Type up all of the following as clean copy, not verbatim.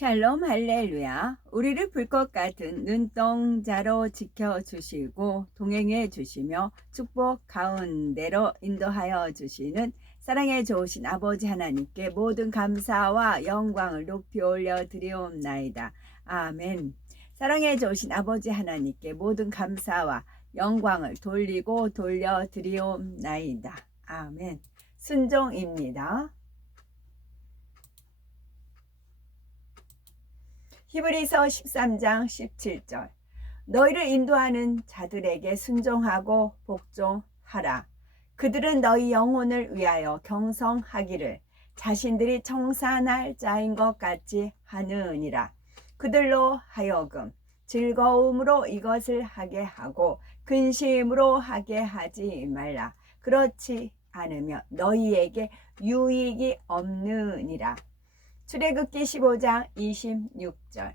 샬롬 할렐루야. 우리를 불꽃 같은 눈동자로 지켜주시고 동행해 주시며 축복 가운데로 인도하여 주시는 사랑에 좋으신 아버지 하나님께 모든 감사와 영광을 높이 올려 드리옵나이다. 아멘. 사랑에 좋으신 아버지 하나님께 모든 감사와 영광을 돌리고 돌려 드리옵나이다. 아멘. 순종입니다. 히브리서 13장 17절 너희를 인도하는 자들에게 순종하고 복종하라. 그들은 너희 영혼을 위하여 경성하기를 자신들이 청산할 자인 것 같이 하느니라. 그들로 하여금 즐거움으로 이것을 하게 하고 근심으로 하게 하지 말라. 그렇지 않으면 너희에게 유익이 없느니라. 출애굽기 15장 26절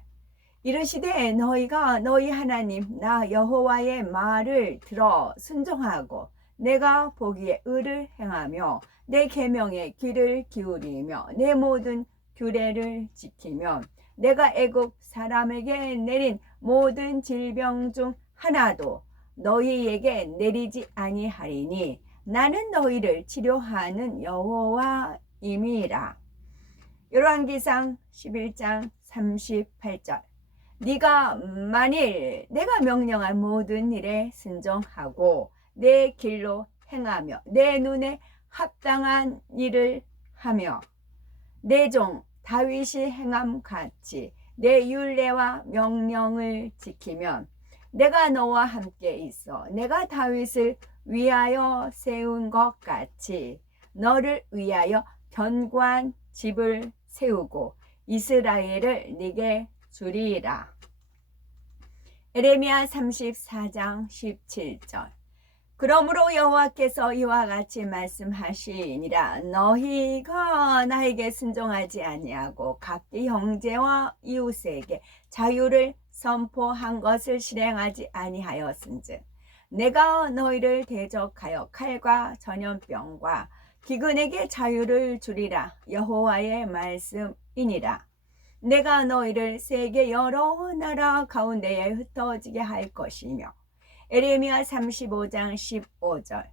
이르시되 너희가 너희 하나님 나 여호와의 말을 들어 순종하고 내가 보기에 의를 행하며 내 계명에 귀를 기울이며 내 모든 규례를 지키면 내가 애굽 사람에게 내린 모든 질병 중 하나도 너희에게 내리지 아니하리니 나는 너희를 치료하는 여호와임이라. 열왕기상 11장 38절 네가 만일 내가 명령한 모든 일에 순종하고 내 길로 행하며 내 눈에 합당한 일을 하며 내 종 다윗이 행함 같이 내 율례와 명령을 지키면 내가 너와 함께 있어 내가 다윗을 위하여 세운 것 같이 너를 위하여 견고한 집을 세우고 이스라엘을 네게 주리라. 에레미야 34장 17절 그러므로 여호와께서 이와 같이 말씀하시니라. 너희가 나에게 순종하지 아니하고 각기 형제와 이웃에게 자유를 선포한 것을 실행하지 아니하였은즉 내가 너희를 대적하여 칼과 전염병과 기근에게 자유를 주리라. 여호와의 말씀이니라. 내가 너희를 세계 여러 나라 가운데에 흩어지게 할 것이며 에레미야 35장 15절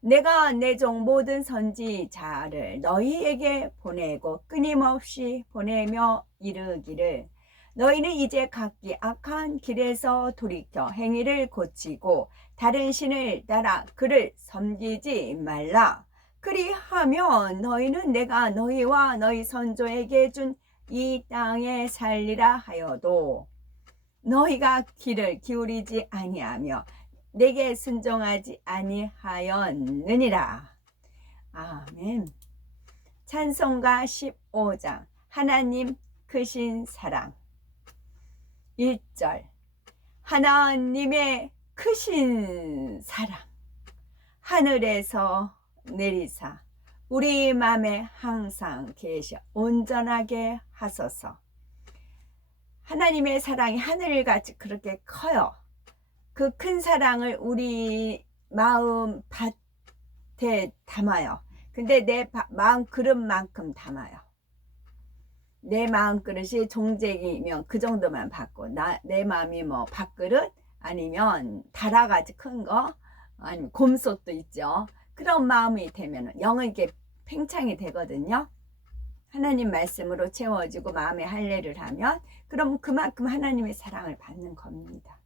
내가 내 종 모든 선지자를 너희에게 보내고 끊임없이 보내며 이르기를 너희는 이제 각기 악한 길에서 돌이켜 행위를 고치고 다른 신을 따라 그를 섬기지 말라. 그리하면 너희는 내가 너희와 너희 선조에게 준 이 땅에 살리라 하여도 너희가 귀를 기울이지 아니하며 내게 순종하지 아니하였느니라. 아멘. 찬송가 15장 하나님 크신 사랑 1절 하나님의 크신 사랑 하늘에서 내리사 우리 맘에 항상 계셔 온전하게 하소서. 하나님의 사랑이 하늘같이 그렇게 커요. 그 큰 사랑을 우리 마음 밭에 담아요. 근데 내 마음 그릇만큼 담아요. 내 마음 그릇이 종쟁이면 그 정도만 받고 내 마음이 뭐 밥그릇 아니면 다라같이 큰 거 아니면 곰솥도 있죠. 그런 마음이 되면 영은 이게 팽창이 되거든요. 하나님 말씀으로 채워지고 마음에 할례를 하면 그럼 그만큼 하나님의 사랑을 받는 겁니다.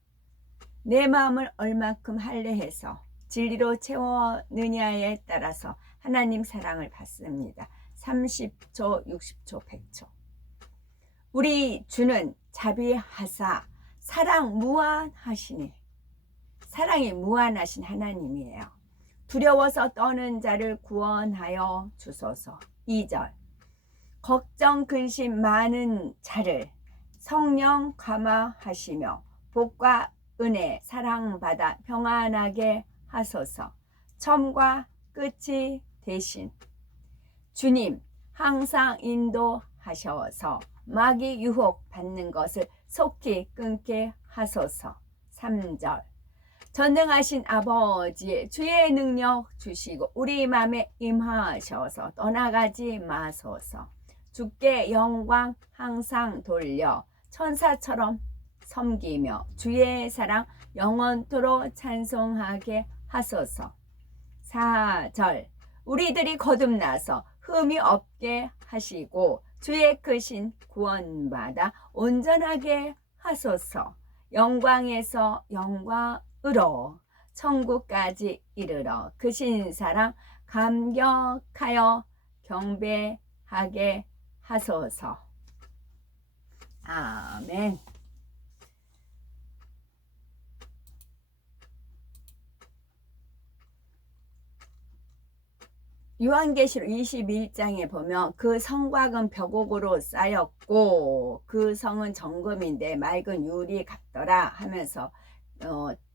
내 마음을 얼마큼 할례해서 진리로 채웠느냐에 따라서 하나님 사랑을 받습니다. 30초, 60초, 100초. 우리 주는 자비하사 사랑 무한하시니 사랑이 무한하신 하나님이에요. 두려워서 떠는 자를 구원하여 주소서. 2절 걱정 근심 많은 자를 성령 감화하시며 복과 은혜 사랑받아 평안하게 하소서. 처음과 끝이 되신 주님 항상 인도하셔서 마귀 유혹 받는 것을 속히 끊게 하소서. 3절 전능하신 아버지의 주의 능력 주시고 우리 마음에 임하셔서 떠나가지 마소서. 주께 영광 항상 돌려 천사처럼 섬기며 주의 사랑 영원토록 찬송하게 하소서. 4절 우리들이 거듭나서 흠이 없게 하시고 주의 크신 구원받아 온전하게 하소서. 영광에서 영광으로 천국까지 이르러 크신 사랑 감격하여 경배하게 하소서. 아멘. 요한계시록 21장에 보면 그 성곽은 벽옥으로 쌓였고 그 성은 정금인데 맑은 유리 같더라 하면서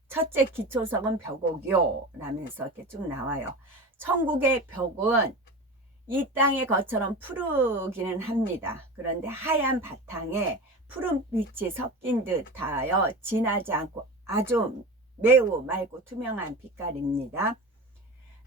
첫째 기초석은 벽옥이요 라면서 이렇게 쭉 나와요. 천국의 벽은 이 땅의 것처럼 푸르기는 합니다. 그런데 하얀 바탕에 푸른빛이 섞인 듯하여 진하지 않고 아주 매우 맑고 투명한 빛깔입니다.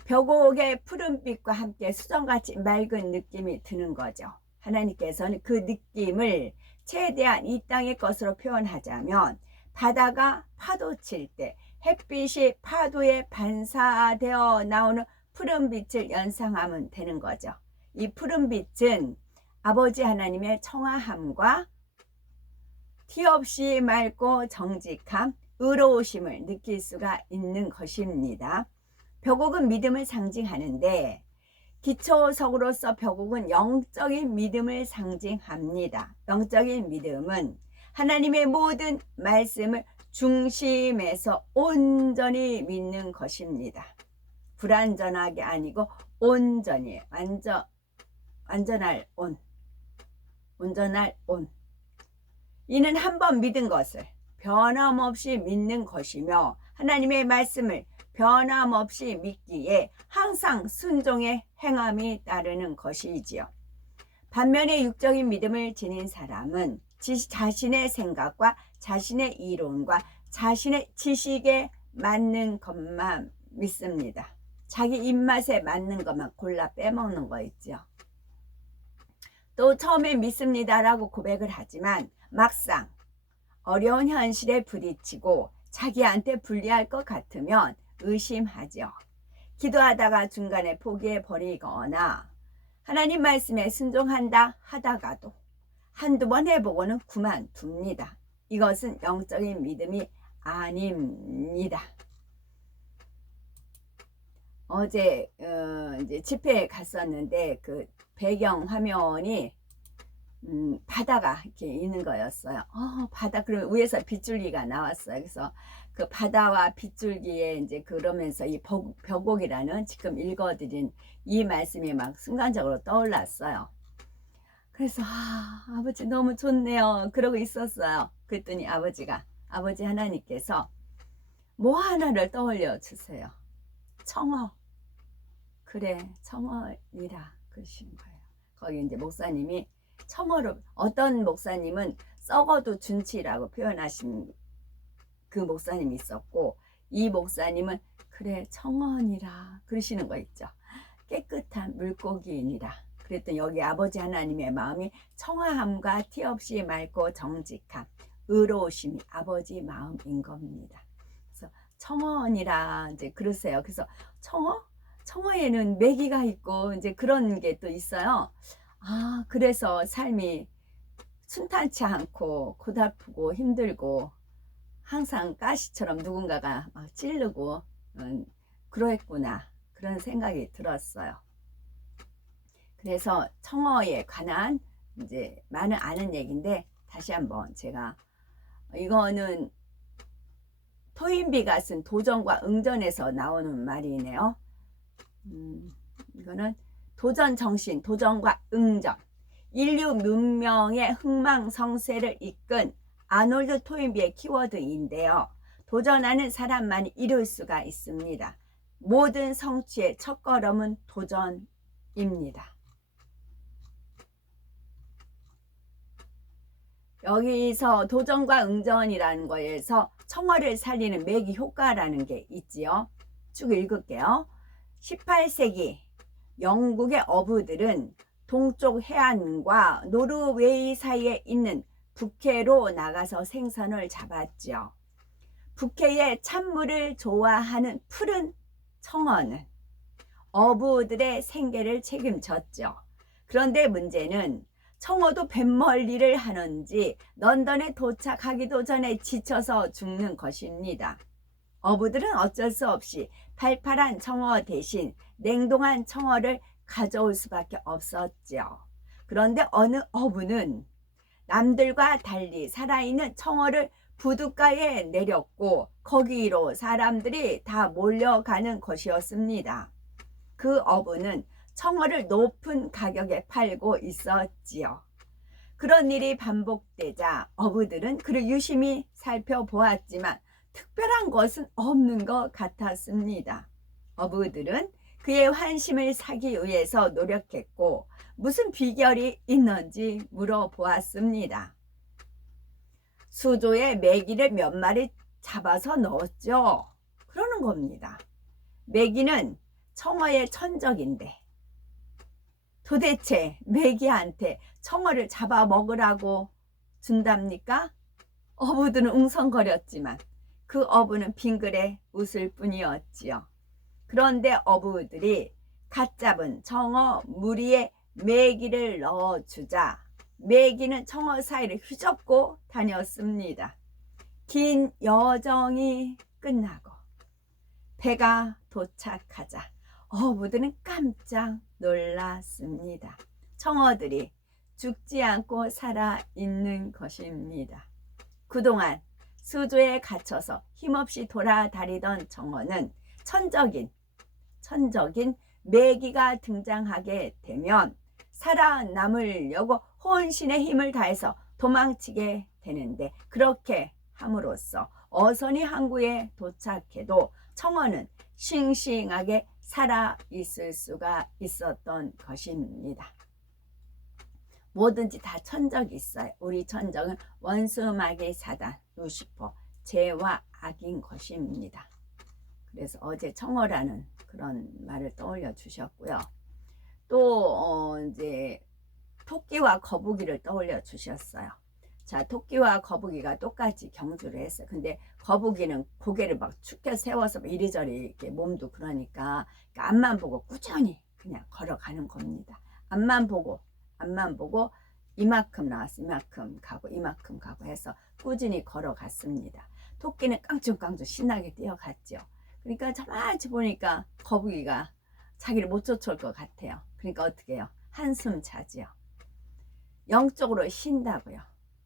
벽옥의 푸른빛과 함께 수정같이 맑은 느낌이 드는 거죠. 하나님께서는 그 느낌을 최대한 이 땅의 것으로 표현하자면 바다가 파도 칠 때 햇빛이 파도에 반사되어 나오는 푸른빛을 연상하면 되는 거죠. 이 푸른빛은 아버지 하나님의 청아함과 티없이 맑고 정직함, 의로우심을 느낄 수가 있는 것입니다. 벽옥은 믿음을 상징하는데 기초석으로서 벽옥은 영적인 믿음을 상징합니다. 영적인 믿음은 하나님의 모든 말씀을 중심에서 온전히 믿는 것입니다. 불완전하게 아니고 온전히 완전할 온, 온전할 온. 이는 한번 믿은 것을 변함없이 믿는 것이며 하나님의 말씀을 변함없이 믿기에 항상 순종의 행함이 따르는 것이지요. 반면에 육적인 믿음을 지닌 사람은 자신의 생각과 자신의 이론과 자신의 지식에 맞는 것만 믿습니다. 자기 입맛에 맞는 것만 골라 빼먹는 거 있죠. 또 처음에 믿습니다라고 고백을 하지만 막상 어려운 현실에 부딪히고 자기한테 불리할 것 같으면 의심하죠. 기도하다가 중간에 포기해 버리거나 하나님 말씀에 순종한다 하다가도 한두 번 해보고는 그만둡니다. 이것은 영적인 믿음이 아닙니다. 어제 이제 집회에 갔었는데 그 배경 화면이 바다가 이렇게 있는 거였어요. 바다, 그러면 위에서 빗줄기가 나왔어요. 그래서 그 바다와 빗줄기에 이제 그러면서 이 벽옥이라는 지금 읽어드린 이 말씀이 막 순간적으로 떠올랐어요. 그래서 아버지 너무 좋네요. 그러고 있었어요. 그랬더니 아버지 하나님께서 뭐 하나를 떠올려 주세요. 청어. 그래, 청어이라 그러시는 거예요. 거기 이제 목사님이 청어로, 어떤 목사님은 썩어도 준치라고 표현하신 그 목사님이 있었고, 이 목사님은 그래 청어니라 그러시는 거 있죠. 깨끗한 물고기이니라. 그랬더니 여기 아버지 하나님의 마음이 청아함과 티 없이 맑고 정직함, 의로우심이 아버지 마음인 겁니다. 그래서 청어니라 이제 그러세요. 그래서 청어에는 매기가 있고 이제 그런 게 또 있어요. 그래서 삶이 순탄치 않고 고달프고 힘들고 항상 가시처럼 누군가가 막 찌르고 그랬구나, 그런 생각이 들었어요. 그래서 청어에 관한 이제 많은 아는 얘기인데 다시 한번 제가, 이거는 토인비가 쓴 도전과 응전에서 나오는 말이네요. 이거는 도전 정신, 도전과 응전, 인류 문명의 흥망성쇠를 이끈 아놀드 토인비의 키워드인데요. 도전하는 사람만이 이룰 수가 있습니다. 모든 성취의 첫걸음은 도전입니다. 여기서 도전과 응전이라는 거에서 청어를 살리는 매기 효과라는 게 있지요. 쭉 읽을게요. 18세기 영국의 어부들은 동쪽 해안과 노르웨이 사이에 있는 북해로 나가서 생선을 잡았죠. 북해의 찬물을 좋아하는 푸른 청어는 어부들의 생계를 책임졌죠. 그런데 문제는 청어도 뱃멀리를 하는지 런던에 도착하기도 전에 지쳐서 죽는 것입니다. 어부들은 어쩔 수 없이 팔팔한 청어 대신 냉동한 청어를 가져올 수밖에 없었죠. 그런데 어느 어부는 남들과 달리 살아있는 청어를 부둣가에 내렸고 거기로 사람들이 다 몰려가는 것이었습니다. 그 어부는 청어를 높은 가격에 팔고 있었지요. 그런 일이 반복되자 어부들은 그를 유심히 살펴보았지만 특별한 것은 없는 것 같았습니다. 어부들은 그의 환심을 사기 위해서 노력했고 무슨 비결이 있는지 물어보았습니다. 수조에 메기를 몇 마리 잡아서 넣었죠. 그러는 겁니다. 메기는 청어의 천적인데 도대체 메기한테 청어를 잡아 먹으라고 준답니까? 어부들은 웅성거렸지만 그 어부는 빙그레 웃을 뿐이었지요. 그런데 어부들이 갓 잡은 청어 무리에 메기를 넣어주자 메기는 청어 사이를 휘젓고 다녔습니다. 긴 여정이 끝나고 배가 도착하자 어부들은 깜짝 놀랐습니다. 청어들이 죽지 않고 살아있는 것입니다. 그동안 수조에 갇혀서 힘없이 돌아다니던 청어는 천적인 메기가 등장하게 되면 살아남으려고 혼신의 힘을 다해서 도망치게 되는데 그렇게 함으로써 어선이 항구에 도착해도 청어는 싱싱하게 살아있을 수가 있었던 것입니다. 뭐든지 다 천적이 있어요. 우리 천적은 원수마귀 사단, 루시퍼, 죄와 악인 것입니다. 그래서 어제 청어라는 그런 말을 떠올려 주셨고요. 또 이제 토끼와 거북이를 떠올려 주셨어요. 자, 토끼와 거북이가 똑같이 경주를 했어요. 근데 거북이는 고개를 막 축혀 세워서 이리저리 이렇게 몸도 그러니까 앞만 보고 꾸준히 그냥 걸어가는 겁니다. 앞만 보고 이만큼 나왔어, 이만큼 가고 해서 꾸준히 걸어갔습니다. 토끼는 깡충깡충 신나게 뛰어갔죠. 그러니까 저만치 보니까 거북이가 자기를 못 쫓아올 것 같아요. 그러니까 어떻게 해요? 한숨 자지요. 영적으로 쉰다고요.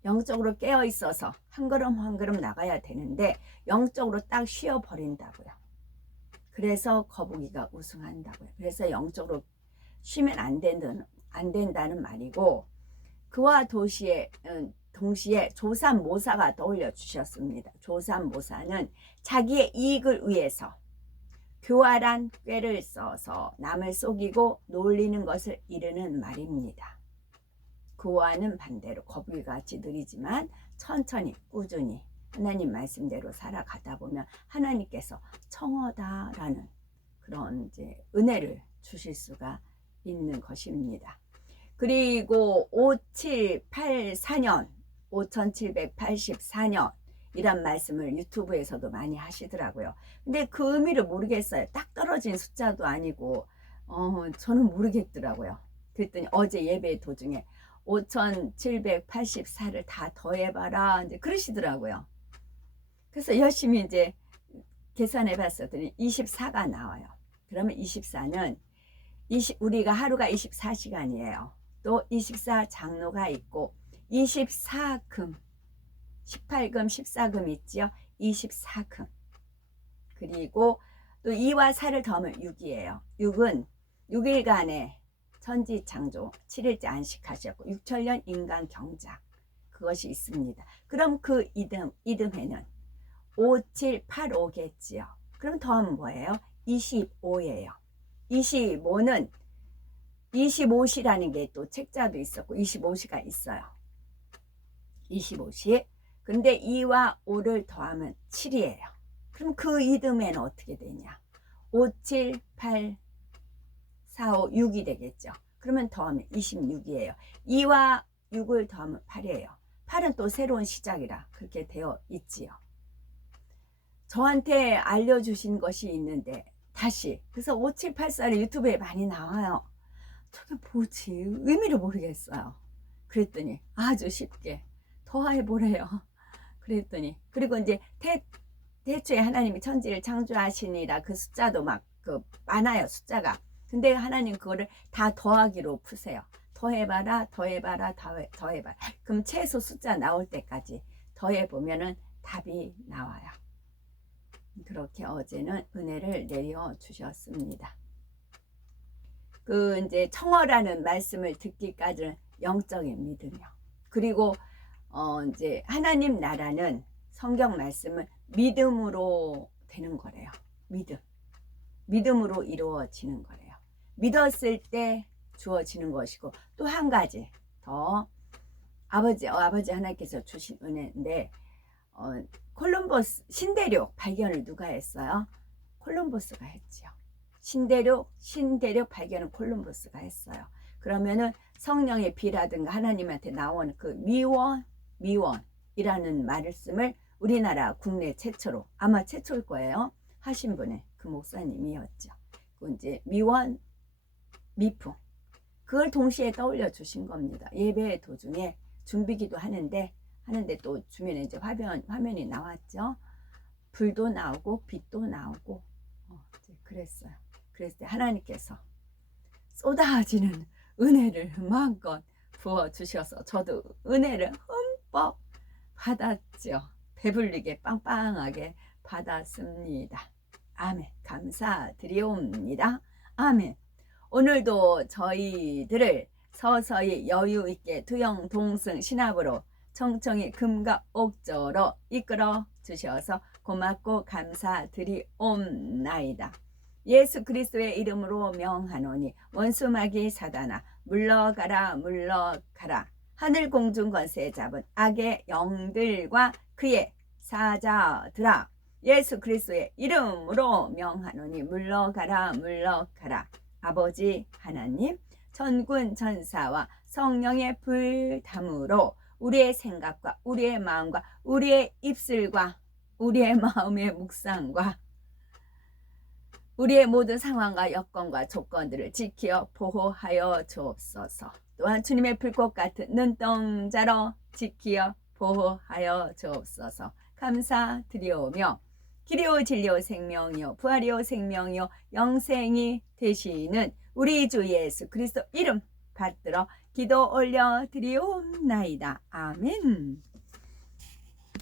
영적으로 깨어 있어서 한 걸음 한 걸음 나가야 되는데 영적으로 딱 쉬어버린다고요. 그래서 거북이가 우승한다고요. 그래서 영적으로 쉬면 안 된다는 말이고, 그와 동시에 조삼모사가 떠올려 주셨습니다. 조삼모사는 자기의 이익을 위해서 교활한 꾀를 써서 남을 속이고 놀리는 것을 이르는 말입니다. 그와는 반대로 거북이같이 느리지만 천천히 꾸준히 하나님 말씀대로 살아가다 보면 하나님께서 청어다라는 그런 이제 은혜를 주실 수가 있는 것입니다. 그리고 5784년 이란 말씀을 유튜브에서도 많이 하시더라고요. 근데 그 의미를 모르겠어요. 딱 떨어진 숫자도 아니고 저는 모르겠더라고요. 그랬더니 어제 예배 도중에 5784를 다 더해봐라 이제 그러시더라고요. 그래서 열심히 이제 계산해 봤더니 24가 나와요. 그러면 24는 우리가 하루가 24시간이에요. 또 24장로가 있고 24금 18금 14금 있지요. 24금 그리고 또 2와 4를 더하면 6이에요. 6은 6일간의 천지창조 7일째 안식하셨고 6천년 인간 경작 그것이 있습니다. 그럼 그 이듬해는 5785겠지요. 그럼 더하면 뭐예요? 25예요. 25는 25시라는 게 또 책자도 있었고 25시가 있어요. 25시. 근데 2와 5를 더하면 7이에요. 그럼 그 이듬해는 어떻게 되냐? 5, 7, 8, 4, 5, 6이 되겠죠. 그러면 더하면 26이에요. 2와 6을 더하면 8이에요. 8은 또 새로운 시작이라 그렇게 되어 있지요. 저한테 알려주신 것이 있는데 다시 그래서 5784를 유튜브에 많이 나와요. 저게 뭐지? 의미를 모르겠어요. 그랬더니 아주 쉽게 더해보래요. 그랬더니 그리고 이제 태초에 하나님이 천지를 창조하시니라 그 숫자도 막 많아요. 숫자가. 근데 하나님 그거를 다 더하기로 푸세요. 더해봐라 더해봐라 더해봐라. 그럼 최소 숫자 나올 때까지 더해보면은 답이 나와요. 그렇게 어제는 은혜를 내려 주셨습니다. 그 이제 청어라는 말씀을 듣기까지는 영적인 믿음이요. 그리고 이제 하나님 나라는 성경 말씀은 믿음으로 되는 거래요. 믿음으로 이루어지는 거래요. 믿었을 때 주어지는 것이고 또 한 가지 더 아버지 하나님께서 주신 은혜인데 콜럼버스 신대륙 발견을 누가 했어요? 콜럼버스가 했지요. 신대륙 발견은 콜럼버스가 했어요. 그러면은 성령의 비라든가 하나님한테 나온 그 미원이라는 말씀을 우리나라 국내 최초로 아마 최초일 거예요. 하신 분의 그 목사님이었죠. 그 이제 미원 미풍 그걸 동시에 떠올려 주신 겁니다. 예배 도중에 준비기도 하는데 또 주변에 이제 화면이 나왔죠. 불도 나오고 빛도 나오고 그랬어요. 그랬을 때 하나님께서 쏟아지는 은혜를 마음껏 부어 주셔서 저도 은혜를 흠뻑 받았죠. 배불리게 빵빵하게 받았습니다. 아멘. 감사드리옵니다. 아멘. 오늘도 저희들을 서서히 여유 있게 두영 동승 신학으로 청청히 금과 옥저로 이끌어 주셔서 고맙고 감사드리옵나이다. 예수 그리스도의 이름으로 명하노니 원수마귀 사단아 물러가라 물러가라. 하늘 공중 권세 잡은 악의 영들과 그의 사자들아 예수 그리스도의 이름으로 명하노니 물러가라 물러가라. 아버지 하나님 천군 천사와 성령의 불담으로 우리의 생각과 우리의 마음과 우리의 입술과 우리의 마음의 묵상과 우리의 모든 상황과 여건과 조건들을 지켜 보호하여 주옵소서. 또한 주님의 불꽃 같은 눈동자로 지키어 보호하여 주옵소서. 감사드리오며 길이요 진리요 생명이요 부활이요 생명이요 영생이 되시는 우리 주 예수 그리스도 이름 받들어 기도 올려 드리옵나이다. 아멘.